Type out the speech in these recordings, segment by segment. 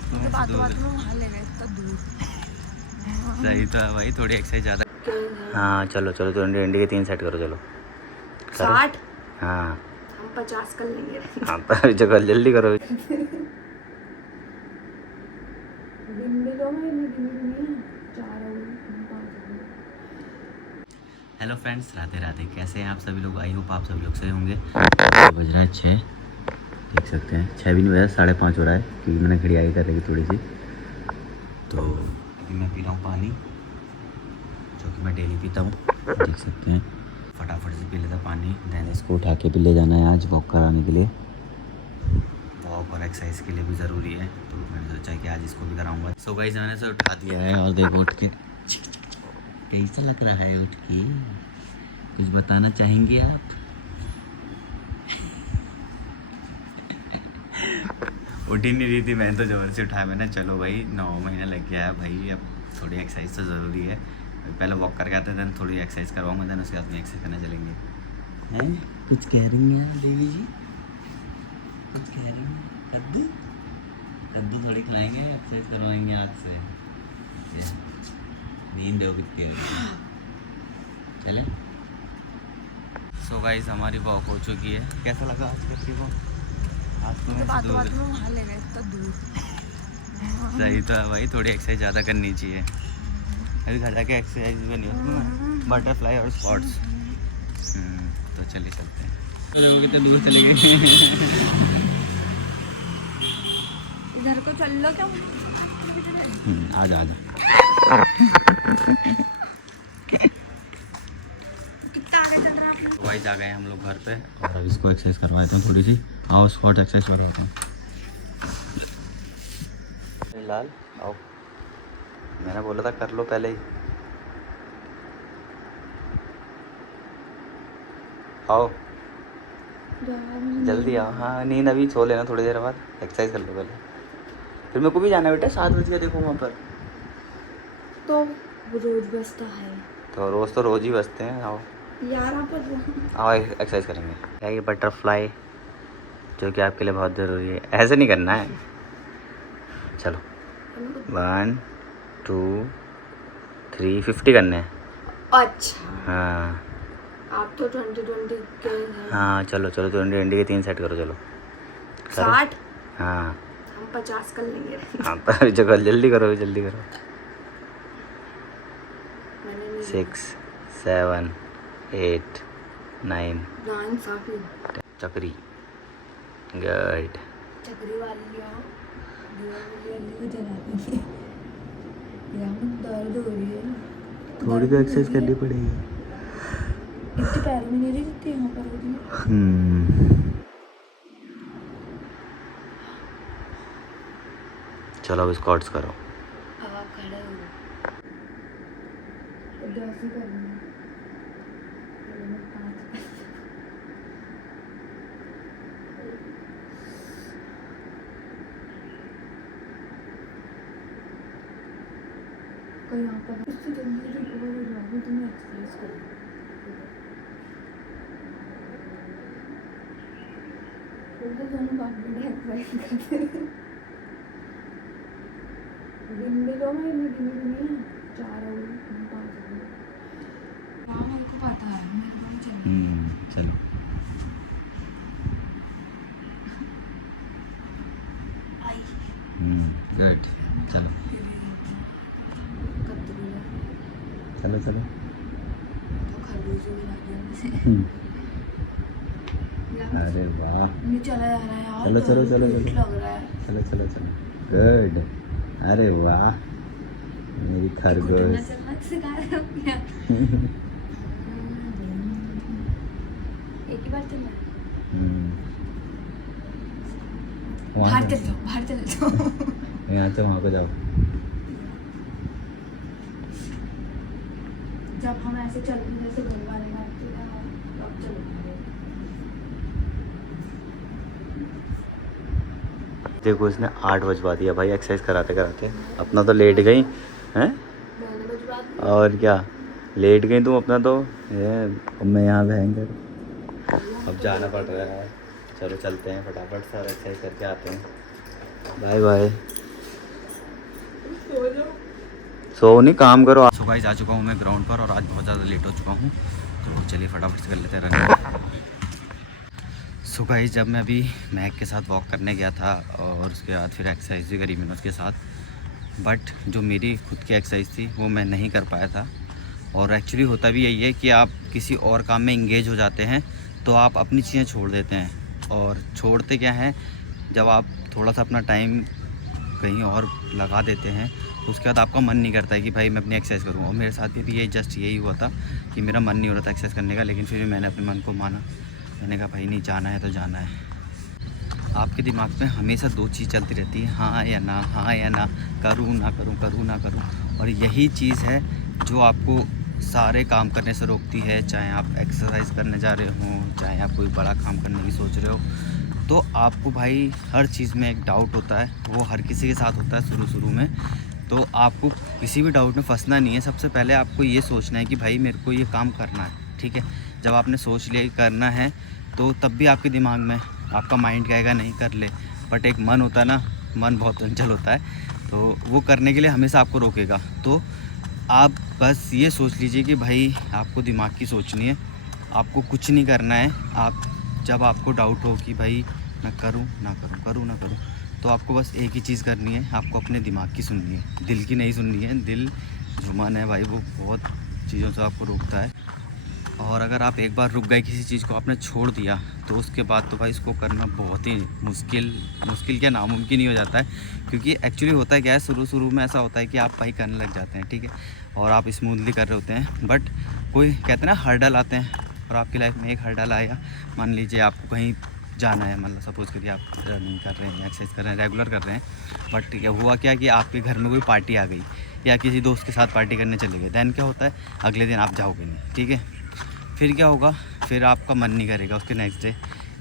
रास्तों में से दूर वहाँ ले गए इतना दूर। सही तो है भाई, थोड़ी एक्सरसाइज ज़्यादा। हाँ चलो चलो, 20 के 3 सेट करो, चलो 60। हाँ हम 50 कर लेंगे। हाँ पर चलो जल्दी करो। Hello friends, Radhe Radhe. कैसे हैं आप सभी लोग? आई होप आप सभी लोग सही होंगे। बज रहा है 6, देख सकते हैं 6 भी नहीं बजा, 5:30 हो रहा है, क्योंकि मैंने घड़ी आगे कर रही थोड़ी सी। तो अभी मैं पी रहा हूँ पानी, जो कि मैं डेली पीता हूँ, देख सकते हैं। फटाफट से पी लेता पानी, देन इसको उठा के भी ले जाना है आज वॉक कराने के लिए। वॉक और एक्सरसाइज के लिए भी ज़रूरी है, तो मैंने सोचा कि आज इसको भी कराऊंगा। सो गाइस, मैंने इसे उठा दिया है और देखो उठ के कैसा लग रहा है उठ के, कुछ बताना चाहेंगे आप? उठ ही नहीं रही थी, मैंने तो ज़बरदस्ती से उठाया। मैंने चलो भाई 9 महीना लग गया है भाई, अब थोड़ी एक्सरसाइज तो ज़रूरी है। पहले वॉक करके आते हैं, देन थोड़ी एक्सरसाइज करवाऊंगा, देन उसके बाद में एक्सरसाइज करने चलेंगे। हैं कुछ कह रही हैं देवी जी? कुछ कह रही हैं? कद्दू कद्दू थोड़ी खिलाएंगे, एक्सरसाइज करवाएंगे आज से। नींद हो कितनी चले। सो गाइस, हमारी वॉक हो चुकी है। कैसा लगा आज करके वॉक? आज तो मैं बात में वहाँ ले गए इतना दूर। सही तो है भाई, थोड़ी एक्सरसाइज ज़्यादा करनी चाहिए। अभी घर जाके एक्सरसाइज भी नहीं होती ना, बटरफ्लाई और स्क्वाट्स। तो चलिए चलते हैं। तो कितने दूर चले गए। इधर को चल लो क्या? आजा आजा। वाइस आ गए हम लोग घर पे, और अब इसको एक्सरसाइज करवाते हैं थोड़ी सी। आओ स्क्वाट एक्सरसाइज करवाते हैं। लाल आओ, मैंने बोला था कर लो पहले ही। आओ जल्दी आओ। हाँ नींद अभी सो लेना, थोड़ी देर बाद एक्सरसाइज कर लो पहले। फिर मेरे को भी जाना है बेटा, 7 बज गया देखो वहाँ पर। तो रोज बसता है, तो रोज़ ही बसते हैं। आओ 11 पर। आओ एक्सरसाइज करेंगे। क्या ये बटरफ्लाई, जो कि आपके लिए बहुत ज़रूरी है। ऐसे नहीं करना है, चलो 1 2 3 50 करने हैं। अच्छा हाँ आप तो 20 के हैं। हाँ चलो चलो, 20 के 3 सेट करो, चलो 60। हाँ हम 50 कर लेंगे। हाँ पर चलो जल्दी करो, जल्दी करो। 6 7 8 9 चक्री गुड। चक्री वाली हो, जलाती है। दर्द हो रही है, थोड़ी तो एक्सरसाइज करनी पड़ेगी। इतने पैर में नहीं रही जितनी यहाँ पर हो रही है। चलो अब स्क्वाट्स करो। हवा खड़े हो जैसे करनी है। कोई यहाँ पर इससे जल्दी रिकवर हो जाओगे, तुम्हें एक्सरसाइज करना। तो दोनों बात बड़े एक्सरसाइज करते हैं। दिन में दो महीने दिन 4 हो गए 5 हो गए। हाँ मेरे को पता है, मेरे को चलो चलो गुड। चलो चलो चलो। अरे वाह, चला जा रहा है यार। चलो चलो चलो चलो लग रहा है। चलो चलो चलो गुड। अरे वाह मेरी खरगोश। एक ही बार चलना। बाहर चल जाओ, बाहर चल जाओ। यहाँ से वहाँ को जाओ। जब हम ऐसे चलते जैसे घर वाले करते हैं, तब चलते। देखो इसने 8 बजवा दिया भाई एक्सरसाइज कराते कराते। अपना तो लेट गई हैं, और क्या लेट गई तुम अपना तो। ये अब मैं यहाँ भयंकर, अब जाना पड़ रहा है। चलो चलते हैं फटाफट से, एक्सरसाइज करके आते हैं। Bye bye. सो नहीं काम करो। सो गाइस आ चुका हूँ मैं ग्राउंड पर और आज बहुत ज़्यादा लेट हो चुका हूँ, तो चलिए फटाफट से कर लेते हैं रनिंग। सो गाइस जब मैं अभी महक के साथ वॉक करने गया था और उसके बाद फिर एक्सरसाइज भी करी मैंने उसके साथ, बट जो मेरी खुद की एक्सरसाइज थी वो मैं नहीं कर पाया था। और एक्चुअली होता भी यही है कि आप किसी और काम में इंगेज हो जाते हैं तो आप अपनी चीज़ें छोड़ देते हैं, और छोड़ते क्या हैं, जब आप थोड़ा सा अपना टाइम कहीं और लगा देते हैं तो उसके बाद आपका मन नहीं करता है कि भाई मैं अपनी एक्सरसाइज करूँ। और मेरे साथ भी यही हुआ था कि मेरा मन नहीं हो रहा था एक्सरसाइज करने का, लेकिन फिर भी मैंने अपने मन को माना। मैंने कहा भाई नहीं, जाना है तो जाना है। आपके दिमाग में हमेशा दो चीज़ चलती रहती है, हाँ या ना, हाँ या ना, करूँ ना करूँ, करूँ ना करूँ। और यही चीज़ है जो आपको सारे काम करने से रोकती है। चाहे आप एक्सरसाइज करने जा रहे हो, चाहे आप कोई बड़ा काम करने की सोच रहे हो, तो आपको भाई हर चीज़ में एक डाउट होता है। वो हर किसी के साथ होता है शुरू में। तो आपको किसी भी डाउट में फंसना नहीं है। सबसे पहले आपको ये सोचना है कि भाई मेरे को ये काम करना है, ठीक है। जब आपने सोच लिया कि करना है तो तब भी आपके दिमाग में आपका माइंड कहेगा नहीं कर ले, बट एक मन होता है ना, मन बहुत चंचल होता है, तो वो करने के लिए हमेशा आपको रोकेगा। तो आप बस ये सोच लीजिए कि भाई आपको दिमाग की सोचनी है, आपको कुछ नहीं करना है। आप जब आपको डाउट हो कि भाई मैं करूं ना करूं, करूं ना करूं, तो आपको बस एक ही चीज़ करनी है, आपको अपने दिमाग की सुननी है, दिल की नहीं सुननी है। दिल जो मन है भाई वो बहुत चीज़ों से आपको रोकता है। और अगर आप एक बार रुक गए किसी चीज़ को, आपने छोड़ दिया, तो उसके बाद तो भाई इसको करना बहुत ही मुश्किल क्या नामुमकिन ही हो जाता है। क्योंकि एक्चुअली होता है क्या है, शुरू में ऐसा होता है कि आप भाई करने लग जाते हैं, ठीक है, और आप स्मूथली कर रहे होते हैं, बट कोई कहते हैं ना हर्डल आते हैं, और आपकी लाइफ में एक हर्डल आया। मान लीजिए आपको कहीं जाना है, मतलब सपोज़ करिए आप रनिंग कर रहे हैं, एक्सरसाइज कर रहे हैं, रेगुलर कर रहे हैं, बट हुआ क्या कि आपके घर में कोई पार्टी आ गई या किसी दोस्त के साथ पार्टी करने चले गए। दैन क्या होता है, अगले दिन आप जाओगे नहीं, ठीक है। फिर क्या होगा, फिर आपका मन नहीं करेगा उसके नेक्स्ट डे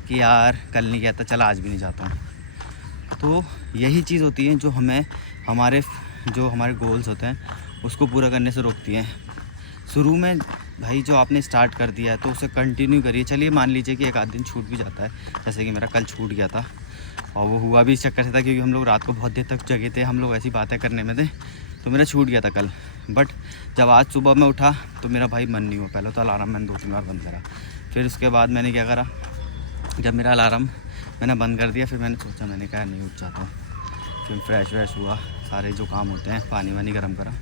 कि यार कल नहीं गया था, चला आज भी नहीं जाता हूँ। तो यही चीज़ होती है जो हमें हमारे गोल्स होते हैं उसको पूरा करने से रोकती हैं। शुरू में भाई जो आपने स्टार्ट कर दिया है तो उसे कंटिन्यू करिए। चलिए मान लीजिए कि एक आध दिन छूट भी जाता है, जैसे कि मेरा कल छूट गया था, और वो हुआ भी इस चक्कर से था क्योंकि हम लोग रात को बहुत देर तक जगे थे, हम लोग ऐसी बातें करने में थे, तो मेरा छूट गया था कल। बट जब आज सुबह मैं उठा तो मेरा भाई मन नहीं हुआ। पहले तो अलार्म मैंने 2-3 बार बंद करा, फिर उसके बाद मैंने क्या करा, जब मेरा अलार्म मैंने बंद कर दिया, फिर मैंने सोचा, मैंने कहा नहीं उठ जाता हूँ। फिर फ्रेश व्रेश हुआ, सारे जो काम होते हैं, पानी वानी गर्म करा।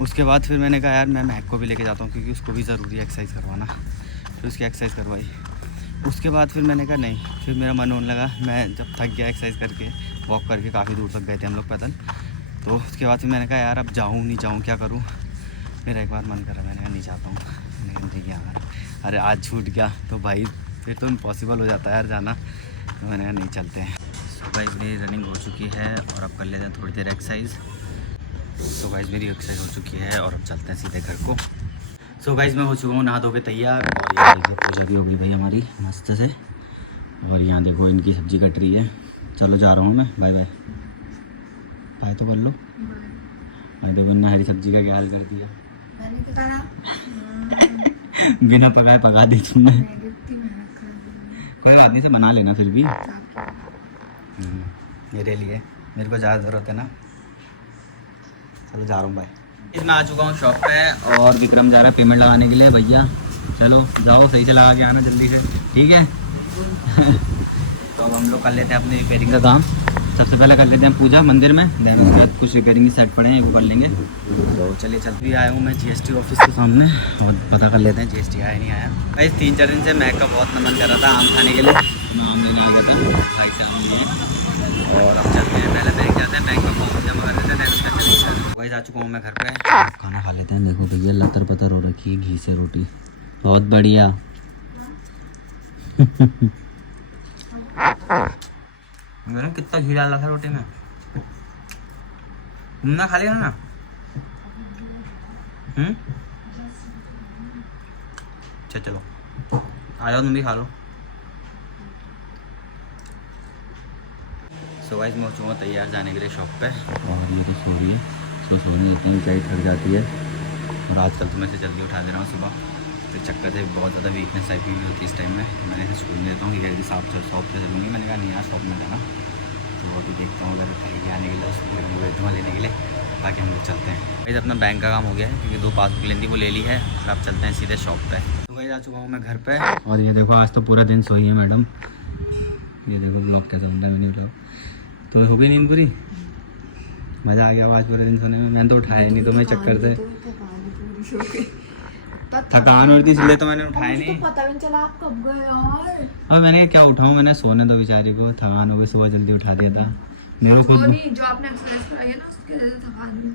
उसके बाद फिर मैंने कहा यार मैं महक को भी लेके जाता हूँ क्योंकि उसको भी ज़रूरी है एक्सरसाइज करवाना। फिर उसकी एक्सरसाइज करवाई। उसके बाद फिर मैंने कहा नहीं, फिर मेरा मन होने लगा, मैं जब थक गया एक्सरसाइज करके, वॉक करके, काफ़ी दूर तक गए थे हम लोग पैदल, तो उसके बाद फिर मैंने कहा यार अब जाऊँ नहीं जाऊँ, क्या करूँ। मेरा एक बार मन करा, मैंने कहा नहीं जाता हूँ, लेकिन ठीक है यार, अरे आज छूट गया तो भाई फिर तो इम्पॉसिबल हो जाता है यार जाना, तो मैंने कहा नहीं चलते हैं। सो गाइस मेरी रनिंग हो चुकी है और अब कर लेते हैं थोड़ी देर एक्सरसाइज। सो गाइस मेरी एक्सरसाइज हो चुकी है और अब चलते हैं सीधे घर को। सो गाइस मैं हो चुका हूँ नहा धो के तैयार, और यहाँ देखिए पूजा भी हो गई भाई हमारी मस्त से। और यहाँ देखो इनकी सब्ज़ी कट रही है। चलो जा रहा हूँ मैं, बाय बाय। बाय तो कर लो। अरे वरना हरी सब्जी का क्या हाल कर दिया। बिना पकाए पका दी तुमने। कोई बात नहीं, से बना लेना फिर भी। मेरे लिए, मेरे को ज़्यादा ज़रूरत है ना। चलो जा रहा हूँ, बाय। मैं आ चुका हूँ शॉप पे और विक्रम जा रहा है पेमेंट लगाने के लिए। भैया चलो जाओ, सही से लगा के आना जल्दी से, ठीक है। तो अब हम लोग कर लेते हैं अपने रिपेयरिंग का काम। सबसे पहले कर लेते हैं पूजा मंदिर में, देन उसके बाद कुछ रिपेयरिंग की सेट पड़े हैं वो कर लेंगे। तो चलिए चल भी आया हूँ मैं GST ऑफिस के सामने, और पता कर लेते हैं GST आया नहीं आया। भाई 3-4 दिन से महक का बहुत मन कर रहा था आम खाने के लिए, मैं आम लेने आ गया था भाई से आम लिए। और अब चलते हैं, पहले बैंक जाते हैं, बैंक में फॉर्म जमा कर देते हैं, देन उसका चलेंगे। भाई आ चुका हूँ मैं घर पे, खाना खा लेते हैं। देखो भैया लतर पतर हो रखी है, घी से रोटी, बहुत बढ़िया। मैंने कितना घी डाला था रोटी में, तुमने खा लिया ना। अच्छा चलो आ जाओ, तुम भी खा लो। सो गाइस मैं हो चुका हूँ तैयार जाने के लिए शॉप पे, और ये तो सो रही है, इसको सोने देती है, ऊँचाई थक जाती है। और आजकल तो मैं इसे जल्दी उठा दे रहा हूँ सुबह, तो चक्कर से बहुत ज़्यादा वीकनेस टाइप की होती है इस टाइम में। मैंने इसे स्कूल में देता हूँ, ये शॉप से चलूँगी। मैंने कहा नहीं यार शॉप में जाना, तो अभी देखता हूँ अगर कहीं आने के लिए उसको लेने के लिए, बाकी हम लोग चलते हैं। भाई अपना बैंक का काम हो गया है क्योंकि 2 पासबुक लेनी वो ले ली है। और अब चलते हैं सीधे शॉप पे। तो भाई आ चुका हूँ मैं घर पे और ये देखो आज तो पूरा दिन सोई है मैडम। ये देखो ब्लॉग कैसे बनता है मैंने ब्लॉग तो हो गई नींद पूरी। मज़ा आ गया आज पूरे दिन सोने में। मैंने तो उठाया नहीं तो मैं चक्कर से थकान होती इसलिए तो मैंने उठाया नहीं। पता भी नहीं चला आप कब गए यार। अब मैंने क्या उठाऊँ मैंने सोने दो बेचारी को थकान हो गई सुबह जल्दी उठा दिया था मेरे को। नहीं जो आपने एक्सरसाइज कराई है ना उसके वजह से थकान हुई।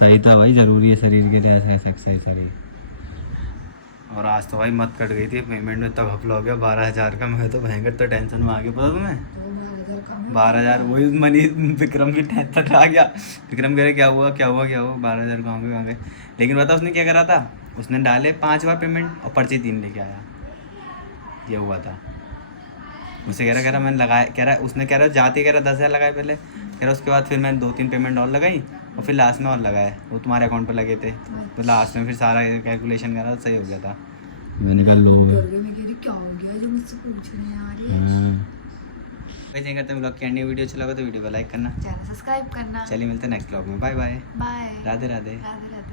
सही था भाई ज़रूरी है शरीर के लिए ऐसे एक्सरसाइज सही। और आज तो भाई मत कट गई थी पेमेंट में तब घपला हो गया 12,000 का। मैं तो भयंकर तो टेंशन में आ गया पता तुम्हें। 12,000 वही मनी विक्रम भी टेंशन आ गया। विक्रम कह रहे क्या हुआ 12,000 कहाँ गए। लेकिन बता उसने क्या करा था उसने डाले 5 बार पेमेंट और पर्ची 3 लेके आया। ये हुआ था मुझसे कह रहा मैंने लगाया उसने कह रहा जाते कह रहा 10,000 लगाए पहले कह रहा उसके बाद फिर मैंने 2-3 पेमेंट और लगाई और फिर लास्ट में और लगाए वो तुम्हारे अकाउंट पे लगे थे। तो लास्ट में फिर सारा कैलकुलेशन करा सही हो गया था। मैंने कहा लो क्या हो गया जो मुझसे पूछ रहे हैं यार। वैसे करते हैं ब्लॉग की अन्य वीडियो अच्छा लगा तो वीडियो को लाइक करना चैनल सब्सक्राइब करना। चलिए मिलते हैं नेक्स्ट ब्लॉग में। Bye bye bye Radhe Radhe. Radhe Radhe.